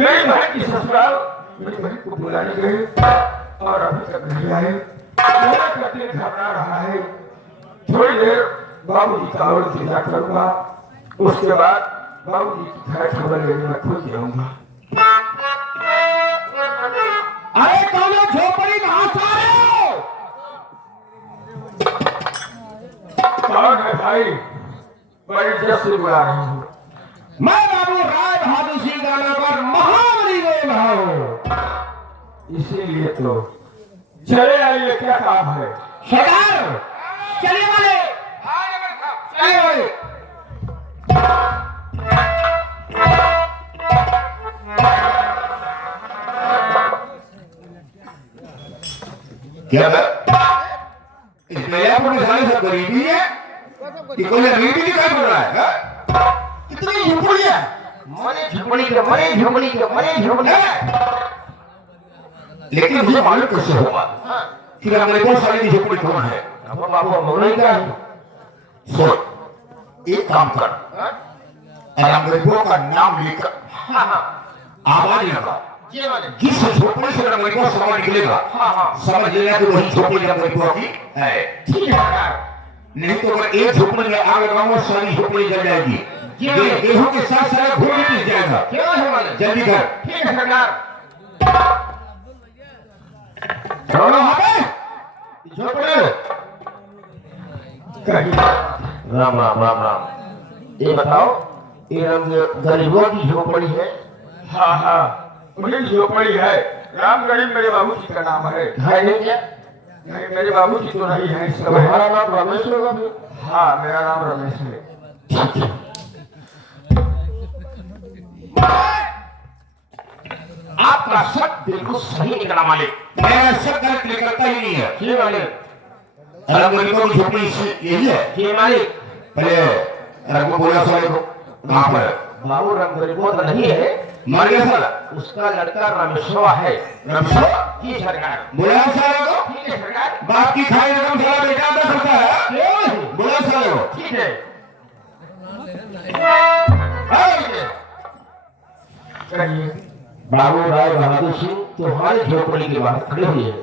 मेरी बहन की ससुराल मेरी बहन को बुलाने गए और अभी तक नहीं आए। मेरा कति घबरा रहा है। थोड़ी देर बाबूजी का और इंतजार करूंगा, उसके बाद बाबूजी की खबर लेने में खुद जाऊंगा। अरे कौन झोपड़ी महासारे? कौन है भाई? बड़ी इज्जत से बुला रही हूँ। मैं बाबू राय बहादुर सिंह का नगर महाबली बोल रहा हूँ। इसीलिए तो चले आइए, क्या काम है? सरदार चलिए वाले, चलिए वाले। क्या इसमें पुलिस वाले सब गरीबी है कि कोई गरीबी दिखाई पड़ रहा है? कितनी झुपड़ी है? मरे झुपड़ी के मरे झुपड़ी के मरे झुपड़ी। लेकिन मुझे मालूम कैसे होगा कि अंग्रेजों साले की झुपड़ी कौन है? अब बाबू मंगल का है। सुन, एक काम कर, अंग्रेजों का नाम लेकर आवाज लगा, जिस झोपड़ी से अंग्रेजों का सामान निकलेगा समझ लेना कि वही झोपड़ी अंग्रेजों की है। ठीक है सरकार। नहीं तो अगर एक झोपड़ी में आग लगाऊंगा सारी झोपड़ी जल जाएगी, गेहूं के साथ सारा घूम भी पिस जाएगा। क्यों है वाले? जल्दी कर। ठीक है सरकार। वहां पे झोपड़ी राम राम राम राम। ये बताओ, ये गरीबों की झोपड़ी है? हाँ हाँ, वही झोपड़ी है। राम गरीब मेरे बाबूजी का नाम है नहीं क्या? नहीं, मेरे बाबूजी तो नहीं है। इसका तुम्हारा नाम रमेश होगा? हाँ, मेरा नाम रमेश है। आपका शक बिल्कुल सही निकला मालिक। मेरा शक गलत निकलता ही नहीं है। जी मालिक। रंगमणिकों की झोपड़ी यही है? जी मालिक। पहले रंग बोला साले को कहाँ पर? बाबू राम गरीबों तो नहीं है, मर गया साला। उसका लड़का रमेशवा है। रमेशवा? जी सरकार। बोला साले को? ठीक है सरकार। बाप की खाई रकम साला बेटा अंदर करता है। क्यों? बोला साले को? ठीक है। कहिए। बाबू राय बहादुर सिंह तुम्हारी झोपड़ी के बाहर खड़े हुए हैं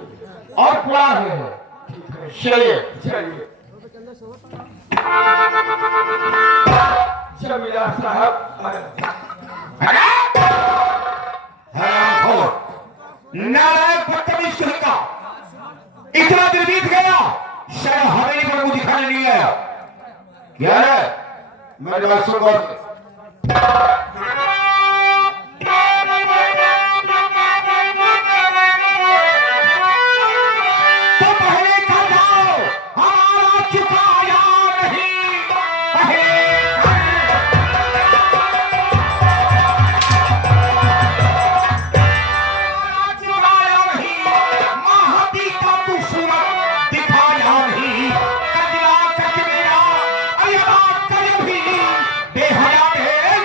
और पुकार रहे हैं। चलिए चलिए। जमींदार साहब, नारायण बदतमीज कहीं का इतना दिन बीत गया, शायद हवेली पर मुझे दिखाने नहीं आया। क्या है? मेरे बात सुन गौर से। तो पहले कह जाओ हमारा चुकाया नहीं। पहले चुकाया नहीं, महादी का तू सूरत दिखाया नहीं। कजला कजमेरा अयबा कजभी बेहया बेल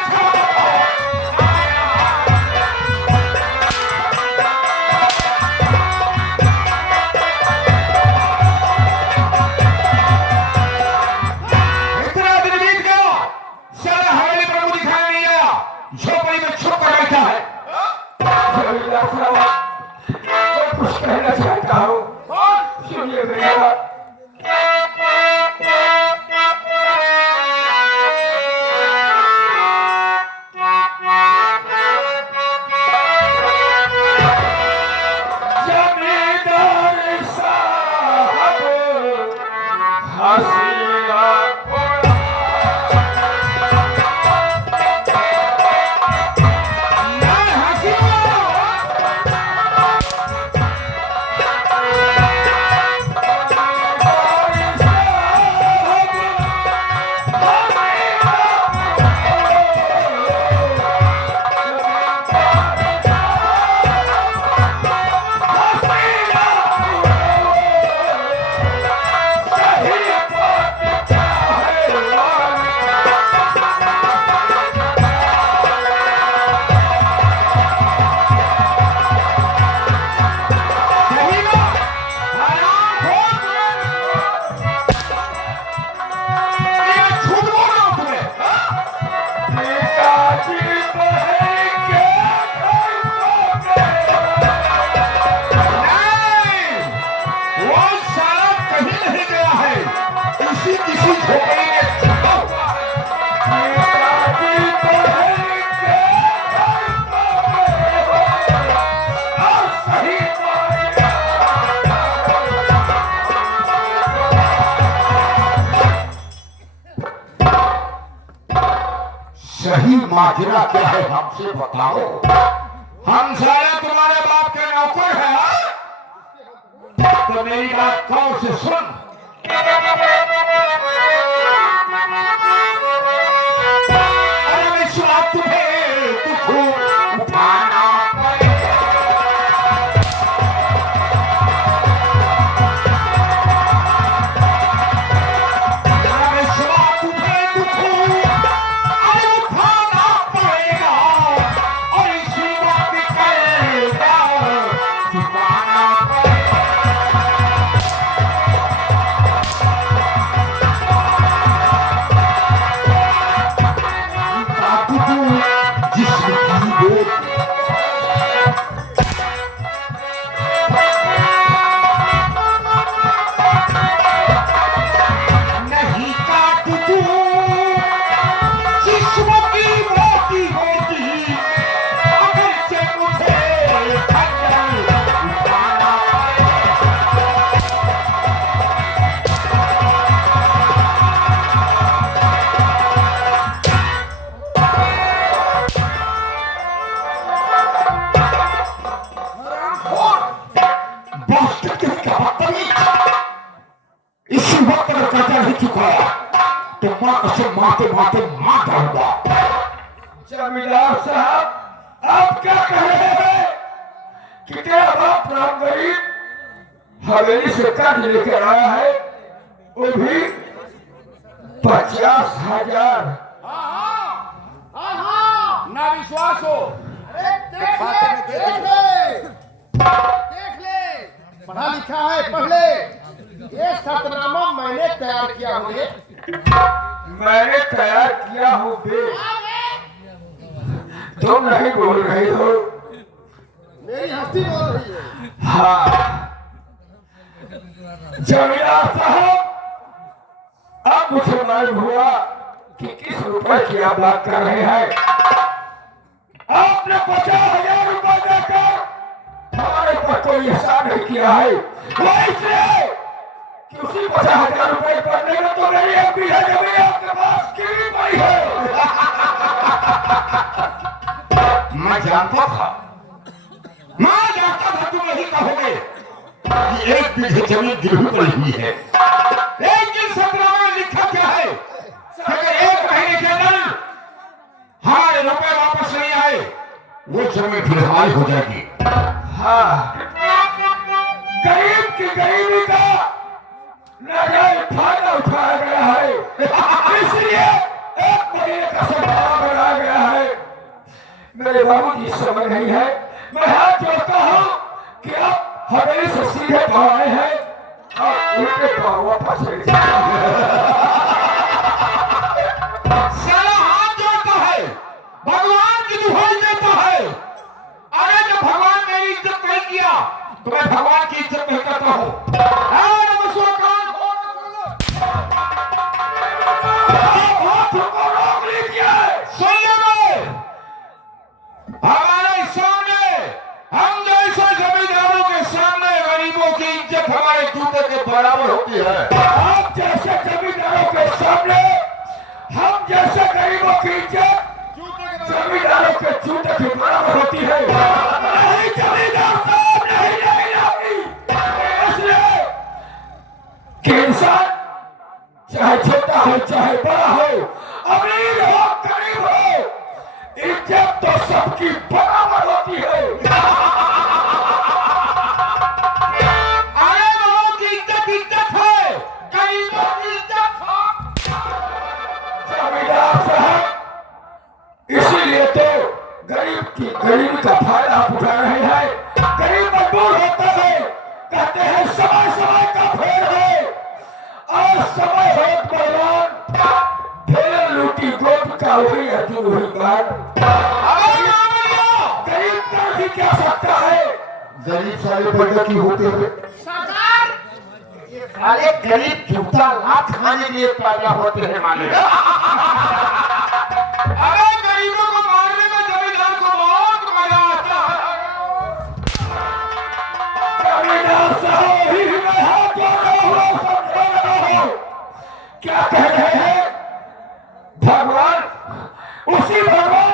माजरा क्या है हमसे बताओ। हम सारे तुम्हारे बाप के नौकर हैं हाँ? तो मेरी बात कौन से सुन। अरे मैं सुना तुम्हें दुख उठाना पड़ेगा। अरे मैं सुना तुम्हें दुख उठाना पड़ेगा और इसी वक्त करेगा चुकाना पड़ेगा। जिस्म की बोल नहीं काट दूं जिस्म की मोटी होती अगरचे मुझे खंजर उठाना इसी वक्त अगर कर्जा नहीं चुकाया तो मां उसे मारते मारते मार डालूंगा। जमींदार साहब आप क्या कह रहे हैं कि तेरा बाप राम गरीब हवेली से कर्ज लेकर आया है, वो भी 50,000। ना विश्वास हो देख ले पढ़ा लिखा है, पढ़ ले। ये शर्तनामा मैंने तैयार किया हूँ। मैंने तैयार किया हूँ बे, तुम नहीं बोल रही हो। मेरी हस्ती बोल रही है। हाँ जमींदार साहब, अब मुझे मालूम हुआ कि किस रुपए की आप बात कर रहे हैं। आपने 50,000 रुपए देकर हमारे ऊपर कोई एहसान नहीं किया है, वो इसलिए कि उसी 50,000 रुपए पड़ने में तो मेरी एक बीघा जमीन आपके पास गिरी पड़ी है। मैं जानता था तुम यही कहोगे। कि 1 बीघे जमीन गिरवी पड़ी हुई है। लेकिन शर्तनामा में लिखा क्या है कि अगर 1 महीने के अंदर हमारे रुपए वापस नहीं आए वो जमीन फिर हमारी हो जाएगी। हाँ, गरीब की गरीबी का नाजायज फायदा उठाया गया है, इसलिए 1 महीने का शर्तनामा बनाया गया है। मेरे बाबूजी समझ नहीं है, मैं हाथ जोड़ता हूँ कि आप हवेली से सीधे पाँव आए हैं और उल्टे पाँव वापस ले साला हाथ जोड़ता है, भगवान की दुहाई देता है। अरे जब भगवान मेरी इज्जत नहीं किया तो मैं भगवान की इज्जत नहीं करता हूँ। रोक लीजिए। हमारे सामने हम जैसे जमींदारों के सामने गरीबों की इज्जत हमारे जूते के बराबर होती है। आप जैसे जमींदारों के सामने हम जैसे गरीबों की इज्जत जमींदारों के जूते के बराबर होती है। नहीं जमींदार साहब, नहीं, इसलिए कि इंसान चाहे छोटा हो चाहे बड़ा हो, अमीर हो गरीब हो, इज्जत तो सबकी बराबर होती है। अरे लोगों की इज्जत है, गरीबों की इज्जत है। जमींदार साहब, इसीलिए तो गरीब की गरीबी का फायदा आप उठा रहे हैं। गरीब मजबूर होता है, कहते हैं समय समय का फेर है, और समय हो बलवान, फेर लूटी गोद का वही अर्जुन वही बात। गरीब कर भी क्या सकता है। गरीब साले पैदा की होते हुए साले गरीब जूता लात खाने के लिए पैदा होते हैं माने। अरे गरीबों को मारने में जमींदार को बहुत मजा आता है। जमींदार साहब ही में हाथ जोड़ रहा हूं, समझा रहा हूं। क्या कह रहे हैं? भगवान, उसी भगवान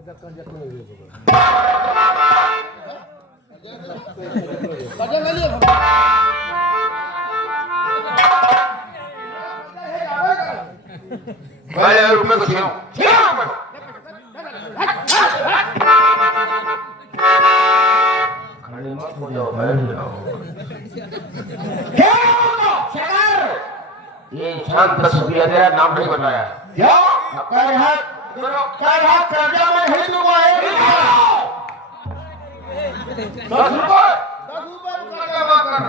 कर्जा ले लिए भाई रुपये को छीनो खाली मत हो जाओ बैठ जाओ क्या होगा सरकार? ये इंसान 10 रुपया दे रहा है, नाम नहीं बताया क्या कर रहा कर्जा में नहीं दुबाए 10 रुपये 10 रुपए10 रुपए में कर्जा माफ कर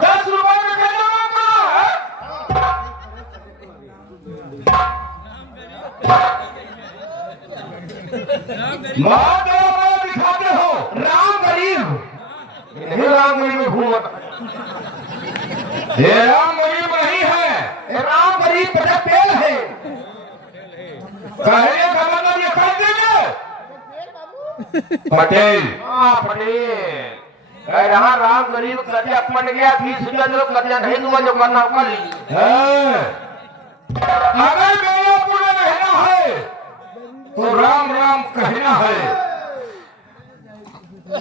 में कर्जा माफ करो है? माँ दिखाते हो राम गरीब, नहीं राम गरीब में घूमत ये राम गरीब नहीं है, ये राम गरीब बड़ा पेल है। कहने का मतलब ये कर देंगे पटेल। हाँ पटेल कह रहा राम गरीब कर्जा पड़ गया 20 रुपया दो कर्जा नहीं दूंगा जो करना कर लीजिए अगर मेरा पूरा रहना है तो राम राम कहना है।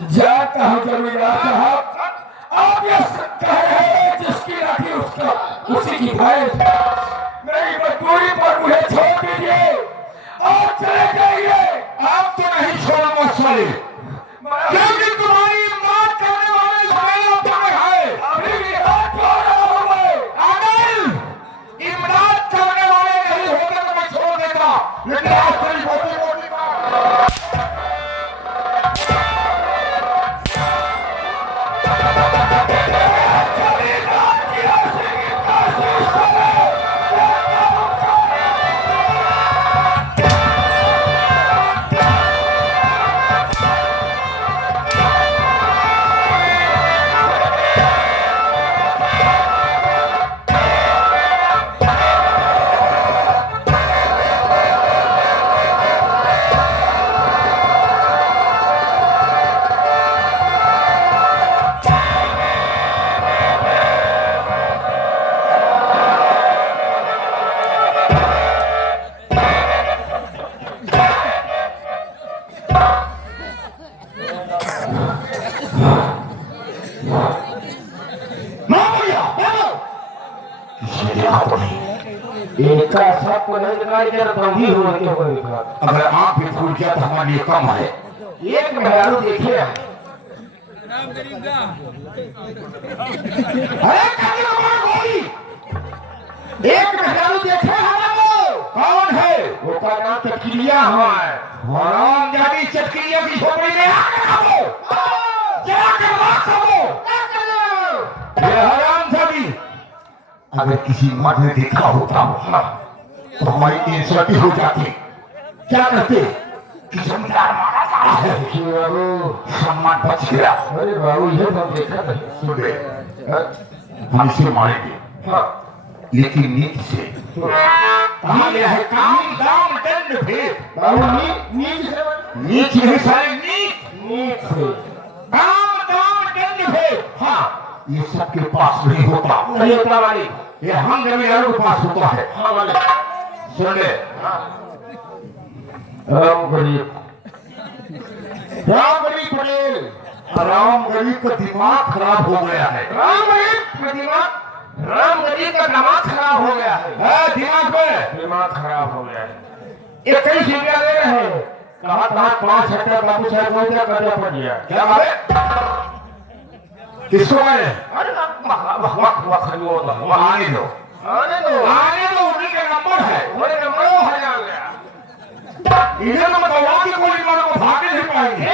जाता हूं जमींदार साहब, आप ये कह रहे हैं जिसकी राखी उसका उसी की भैंस। मेरी मजबूरी पर मुझे छोड़ दीजिए और चले जाइए। आप तो नहीं छोड़ो मछली, क्योंकि तुम्हारी इमदाद करने वाले मेरे ऊपर है। अगर इमदाद करने वाले नहीं होते तो मैं छोड़ देता, लेकिन आप तेरी मोटी मोटी बात इनका सबको नहीं दिखाई दे रहा गंभीर होने के कोई दिखा अगर आंख भी फूल गया तो हमारे लिए कम है। एक मेहरारू देखे अरे काली हमारा गोली, एक मेहरारू देखे हमारे कौन है? वो का नाम चटकिलिया है हराम जादी चटकिलियों की झोपड़ी में आके खाओ, जाके मार खाओ। ये हराम जादी अगर किसी मर्द ने देखा होता तो हमारी इंसल्ट हो जाती। क्या कहते कि जमींदार मारा जा रहा है, बाबू सम्मान बच गया। अरे बाबू ये सब देखा था सुन ले, हम इसे मारेंगे हाँ लेकिन नीति से। कहा गया है काम दाम दंड भेद। बाबू नीच नीच नहीं सारे नीच, नीच से काम दाम दंड भेद। हाँ ये सबके पास नहीं होता, नहीं होता वाली ये हम जमींदारों के पास होता है। हाँ वाले सुन ले, राम गरीब राम गरीब पटेल, राम गरीब का दिमाग खराब हो गया है। राम गरीब का दिमाग राम गरीब का दिमाग खराब हो गया है दिमाग में दिमाग खराब हो गया है। ये कई सीढ़ियां ले रहे हैं कहा था 5 हेक्टेयर बाबू साहब को क्या कर्जा पड़ गया क्या बात? किसको मारे? अरे वहाँ आने दो, आने दो आने दो, उन्हीं का नंबर है। बड़े नंबर हरियाणा गया इधर तो मतवाद की गोली मारो को भाग नहीं पाएंगे,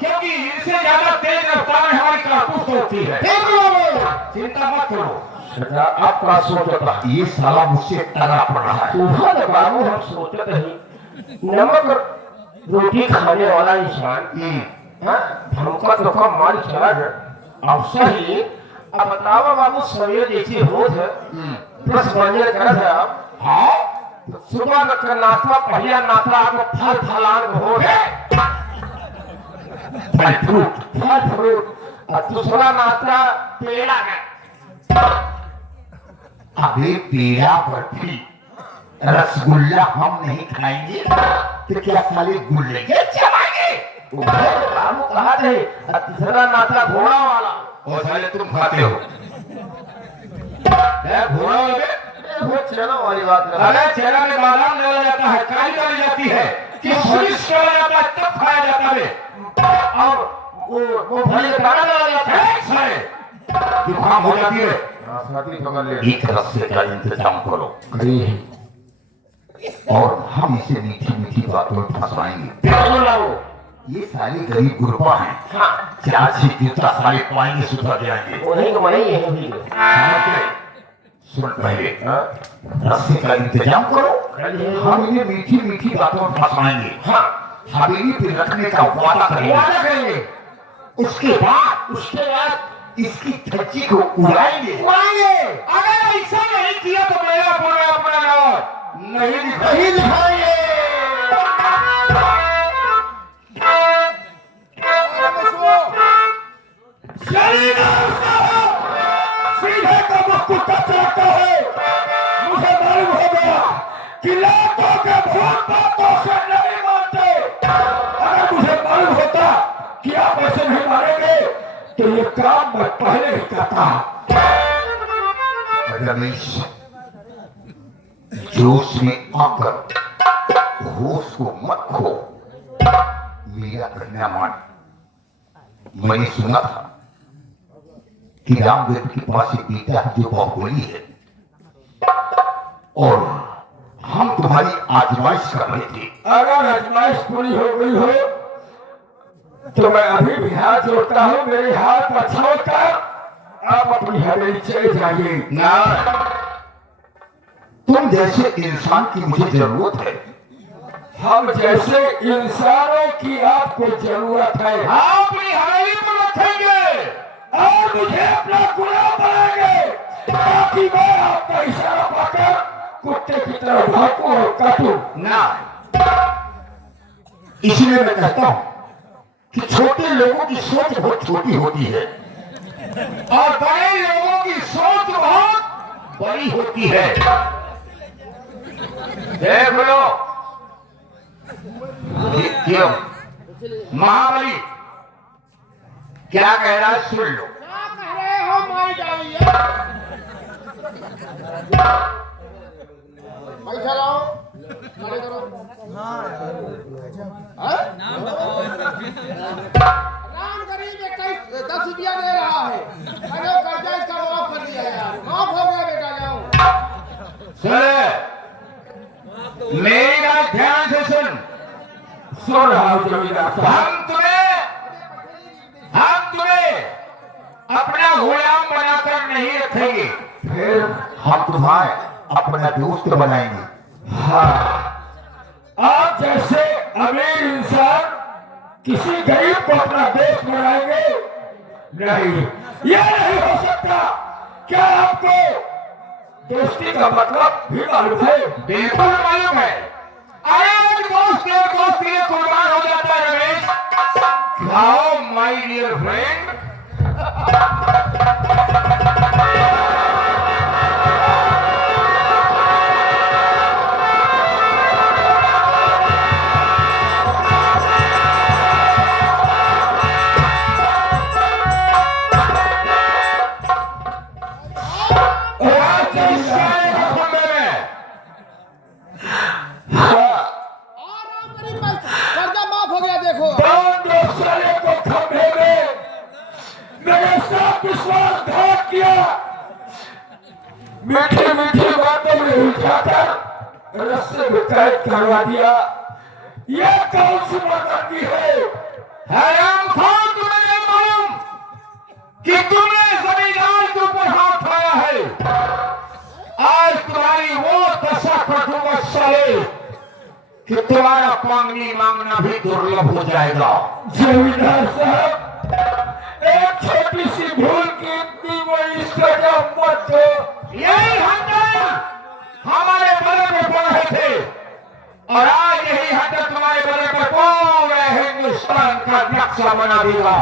क्योंकि इनसे ज्यादा तेज रफ्तार में हमारी कारतूस होती है। चिंता मत करो, आपका सोचता ये साला मुझसे तगड़ा पड़ रहा है। तुम्हारे बाबू हम सोचते ही नमक रोटी खाने वाला इंसान हमका तो कम माल चला गया। अब सही अब बताओ बाबू सवेरे जैसे हो थे 10 बजे कर है आप हाँ सुबह का नाश्ता पहला नाश्ता आपको फल फलान हो है फल फ्रूट और दूसरा नाश्ता पेड़ा है। अबे पेड़ा बर्फी रसगुल्ला हम नहीं खाएंगे। तो क्या साले गुल्ले चलाएंगे? बाबू कहा थे तीसरा नाता घोड़ा वाला। और साले तुम खाते हो क्या घोड़ा वाले? वो चना वाली बात कर। अरे चेहरा में बादाम डाला जाता है, काली डाली जाती है, किशमिश डाला जाता है, तब खाया जाता है। और वो भले का दाना डाला जाता है। साले जुकाम हो जाती है, साथी पकड़ ले। एक रस्से का इंतजाम करो और हम इसे मीठी मीठी बातों में फंसाएंगे। बिल्कुल लाओ। ये साले गरीब गुरबा हैं, हाँ चार से जूता साले पाएंगे सुधर जाएंगे। उन्हीं को वही है भी। समझ गए? सुन पहले रस्से का इंतजाम करो, हम इन्हें मीठी मीठी बातों में फंसाएंगे। हाँ हवेली पे रखने का वादा करेंगे। उसके बाद इसकी धज्जी को उड़ाएंगे। अगर ऐसा नहीं किया तो मेरा पूरा अपना नाम नहीं दिखाएंगे। सीधे का कुत्ता चलाता है। मुझे मालूम हो गया कि लाखों के भूत बातों से नहीं मानते। अगर मुझे मालूम होता कि आप ऐसे नहीं मारेंगे तो ये काम मैं पहले ही करता। रमेश जोश में आकर होश को मत खो। मेरा कहना मान। मैंने सुना था कि रामदेव के पास एक बेटा है जो बाहुबली है और हम तुम्हारी आजमाइश कर रहे थे। अगर आजमाइश पूरी हो गई हो तो मैं अभी भी हाथ जोड़ता हूँ। मेरे हाथ पर छोड़कर आप अपनी हवेली चले जाइए। ना, तुम जैसे इंसान की मुझे जरूरत है। हम जैसे इंसानों की आपको जरूरत है। आप अपनी हवेली पर रखेंगे और मुझे अपना गुलाम बनाएंगे ताकि मैं आपका इशारा पाकर कुत्ते की तरह भागूं और काटूं। ना, इसलिए मैं कहता हूं कि छोटे लोगों की सोच बहुत छोटी होती है और बड़े लोगों की सोच बहुत बड़ी होती है। देख लो। क्यों महाबली क्या कह रहा है सुन लो। क्या कह रहे हो माई डालिए? पैसा लाओ, खड़े करो। हाँ? राम गरीब 10 रुपया दे रहा है। अरे कर्जा इसका माफ कर दिया यार, माफ हो गया बेटा, जाओ। सुन, मेरी बात ध्यान से सुन। सुन रहा हूँ जमींदार साहब। हम तुम्हें अपना गुलाम बनाकर नहीं रखेंगे, फिर हम तुम्हारे अपना दोस्त बनाएंगे। हाँ, आप जैसे अमीर इंसान किसी गरीब को अपना दोस्त बनाएंगे? नहीं, यह नहीं हो सकता। क्या आपको दोस्ती का मतलब भी मालूम है? बिल्कुल मालूम है। अरे दोस्त के दोस्त के लिए कुर्बान हो जाता है Ramesh. How my dear friend. और राम गरीब कर्जा माफ हो गया, देखो। साले को खंभे में मेरे साथ विश्वासघात किया, मीठी मीठी बातों में उलझाकर रस्से में कैद करवा दिया। यह कौन सी मर्दानगी है? हरामखोर, तुम्हें नहीं मालूम कि तुमने जमींदार के ऊपर हाथ उठाया है। आज तुम्हारी वो दशा कटूंगा साले कि तुम्हारा पानी मांगना भी दुर्लभ हो जाएगा। जमींदार साहब, एक छोटी सी भूल की इतनी बड़ी सजा मत दो। यही हंटर हमारे बले पर पड़ रहे थे और आज यही हंटर तुम्हारे बले पर पूरे हिंदुस्तान का नक्शा बना देगा।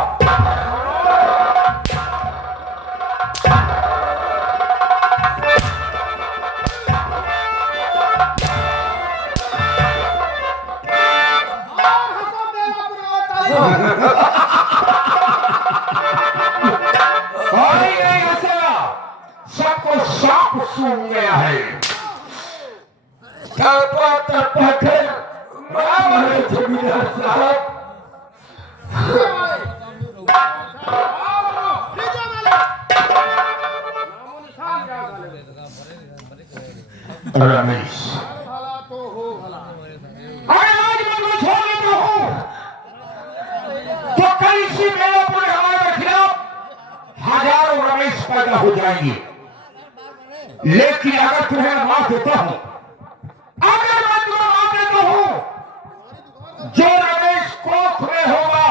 सूख गया है। तड़पा तड़पा कर हमारे जमींदार साहब रमेश, भला तो हो भला। अरे आज मैं तुम्हें छोड़ देता हूँ तो कल इसी मेले पूरे हमारे खिलाफ हजारों रमेश पैदा हो जाएंगे। लेकिन अगर तुम्हें माफ देता हूँ, अगर मैं तुम्हें माफ देता हूँ, जो रमेश कोख में होगा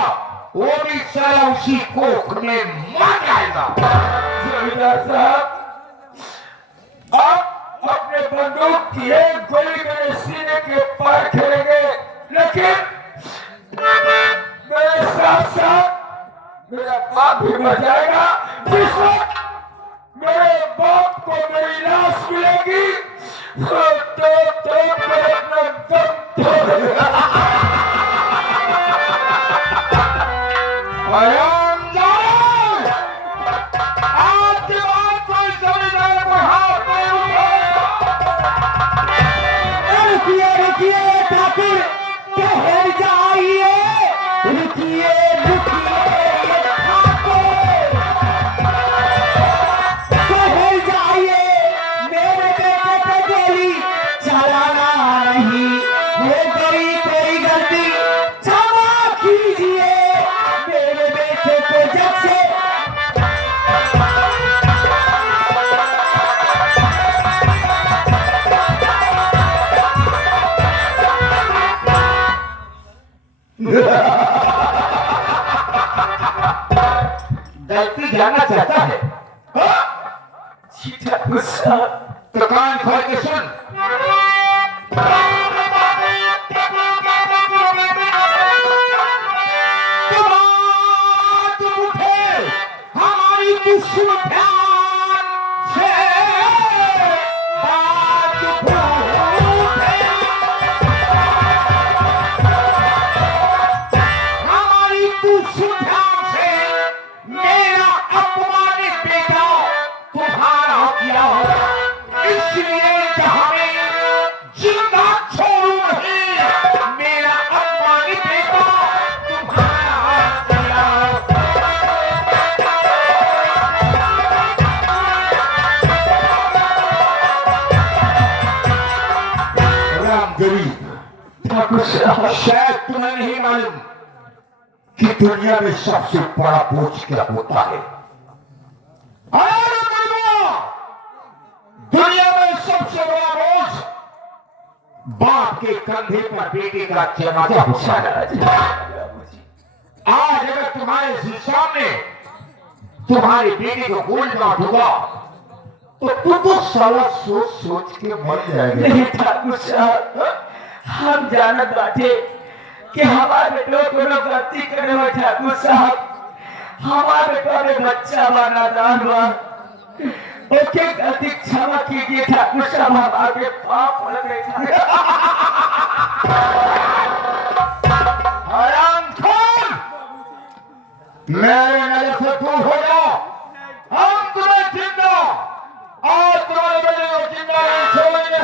वो भी साला उसी कोख में मर जाएगा। जमींदार साहब, आप अपने बंदूक की एक गोली मेरे सीने के पार खेलेंगे, लेकिन मेरे साथ साथ मेरा बाप भी मर जाएगा। जिस वक्त मेरे बाप को मेरी लाश मिलेगी तो मैं अपना दम तोड़ गलती जानना चाहता है गुस्सा तो कान खोल के सुन। तुम उठे हमारी दुश्मन से बात उठे, हमारी दुश्मन से मेरा अपमानित बेटा तुम्हारा किया, इसलिए हमें जिंदा छोड़ू नहीं, मेरा अपमानित बेटा तुम्हारा किया। राम गरीब, शायद तुम्हें नहीं मालूम कि दुनिया में सबसे बड़ा बोझ क्या होता है। दुनिया में सबसे बड़ा बोझ बाप के कंधे पर बेटे का जनाजा होता है। आज अगर तुम्हारे सामने तुम्हारे बेटे को गोली मार दूंगा तो तू तो साला सोच सोच के मर जाएगा। नहीं ठाकुर साहब, हम जानत बाटे कि हमारे बेटों को लोग गलती करे हो। ठाकुर साहब, हमारे बेटा में बच्चा बा, नादान बा, ओके गलती क्षमा कीजिए ठाकुर साहब, हम आगे पाप लग रहे थे। हरामखोर, मेरे नजर से दूर हो जाओ। हम तुम्हें जिंदा और तुम्हारे बेटे को जिंदा नहीं छोड़ेंगे।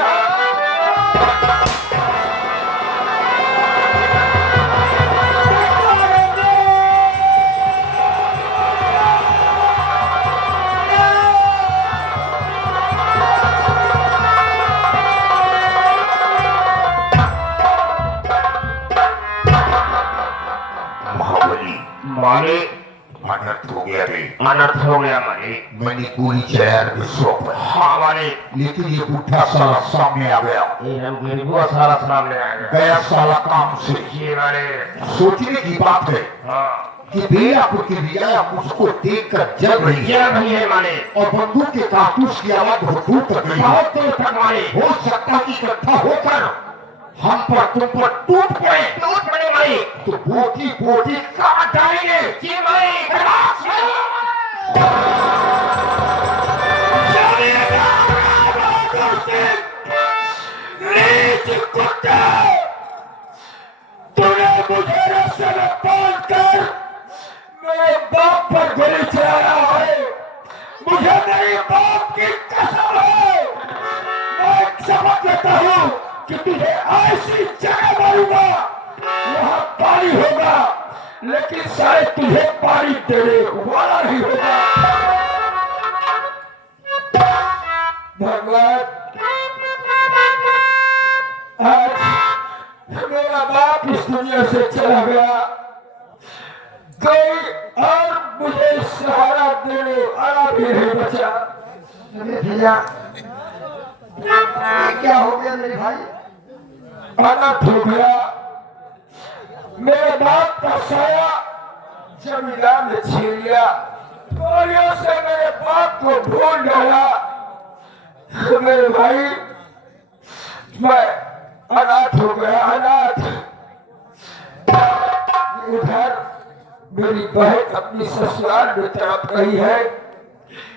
माने अनर्थ हो गया रे, अनर्थ हो गया माने। मैंने गोली चलाया विश्व पर। हाँ माने, लेकिन ये बूढ़ा साला सामने आ गया, ये हम गरीबों सारा सामने आ गया। गया साला काम से। ये माने, सोचने की बात है हाँ कि बेलापुर की रियाया मुझको देखकर जल रही है ये नहीं है माने, और बंदूक के कारतूस की आवाज बहुत दूर तक गई है। बहुत दूर तक माने। हो सकता है कि इकट्ठा होकर हम पर तुम पर टूट पड़े माने, तो बोटी बोटी काट जाएंगे। जी माने, नीच कुत्ते, तूने मुझे रास्ते में तोड़कर मेरे बाप पर गोली चलाया है। मुझे मेरे बाप की कसम है कहता हूँ कि तुझे ऐसी जगह मारूंगा वहां पानी होगा, लेकिन शायद तुझे पानी देने वाला नहीं होगा। भगवान, आज मेरा बाप इस दुनिया से चला गया, कोई और मुझे सहारा देने वाला भी नहीं बचा। अरे भैया ये क्या हो गया मेरे भाई? अनाथ हो गया। मेरे बाप का साया जमीला ने छीन लिया, गोलियों से मेरे बाप को भूल डाला। मेरे भाई, मैं अनाथ हो गया, अनाथ। उधर मेरी बहन अपनी ससुराल में तड़प रही है,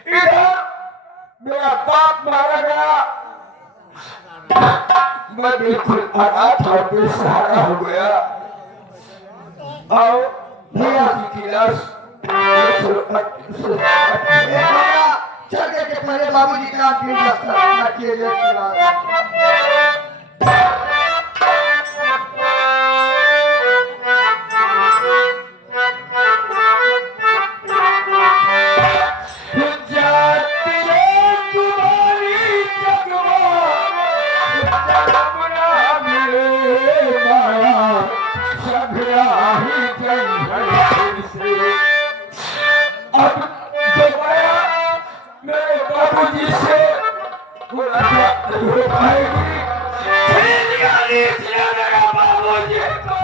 इधर मेरा बाप मारा गया। मैं बिल्कुल अनाथ और बेसहारा हो गया। आओ भैया की लाश चल के पहले बाबूजी का अंतिम दर्शन किए जाए। अब दोबारा मेरे बाबूजी से मुलाकात हो पाएगी। मेरा बाबूजी को